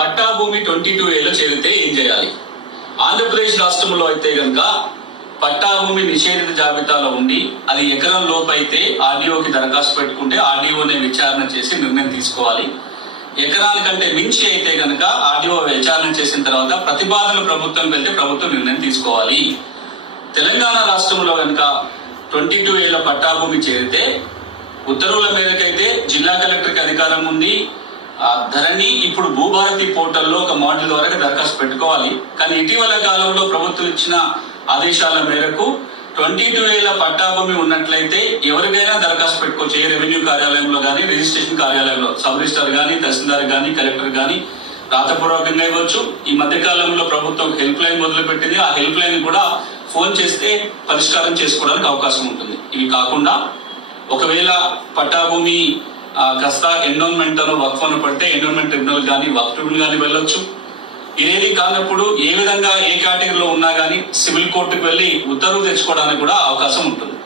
పట్టా భూమి 22A చేరితే ఏం చేయాలి? ఆంధ్రప్రదేశ్ రాష్ట్రంలో అయితే కనుక పట్టా భూమి నిషేధిత జాబితాలో ఉండి అది ఎకరం లోపు అయితే ఆర్డీఓకి దరఖాస్తు పెట్టుకుంటే ఆర్డీఓనే విచారణ చేసి నిర్ణయం తీసుకోవాలి. ఎకరానికంటే మించి అయితే కనుక ఆర్డీఓ విచారణ చేసిన తర్వాత ప్రతిపాదనలు ప్రభుత్వం వెళ్తే ప్రభుత్వం నిర్ణయం తీసుకోవాలి. తెలంగాణ రాష్ట్రంలో కనుక 22A పట్టా భూమి చేరితే ఉత్తర్వుల మేరకైతే జిల్లా కలెక్టర్కి అధికారం ఉంది. ధరణి ఇప్పుడు భూభారతి పోర్టల్లో ఒక మోడల్ ద్వారా దరఖాస్తు పెట్టుకోవాలి. కానీ ఇటీవల కాలంలో ప్రభుత్వం ఇచ్చిన ఆదేశాల మేరకు 22A పట్టా భూమి ఉన్నట్లయితే ఎవరికైనా దరఖాస్తు పెట్టుకోవచ్చు. ఏ రెవెన్యూ కార్యాలయంలో కానీ, రిజిస్ట్రేషన్ కార్యాలయంలో సబ్ రిజిస్టర్ కానీ, తహసీల్దార్ కానీ, కలెక్టర్ కానీ రాతపూర్వకంగా ఇవ్వచ్చు. ఈ మధ్య కాలంలో ప్రభుత్వం హెల్ప్ లైన్ మొదలుపెట్టింది. ఆ హెల్ప్ లైన్ కూడా ఫోన్ చేస్తే పరిష్కారం చేసుకోవడానికి అవకాశం ఉంటుంది. ఇవి కాకుండా ఒకవేళ పట్టా భూమి కాస్త ఎండోన్మెంట్ వక్ఫ్ అని పడితే ఎండోన్మెంట్ ట్రిబ్యునల్ కానీ వక్ఫ్ ట్రిబ్యునల్ కానీ వెళ్ళొచ్చు. ఇదేది కానప్పుడు ఏ విధంగా ఏ కేటగిరీలో ఉన్నా కానీ సివిల్ కోర్టుకు వెళ్లి ఉత్తర్వులు తెచ్చుకోవడానికి కూడా అవకాశం ఉంటుంది.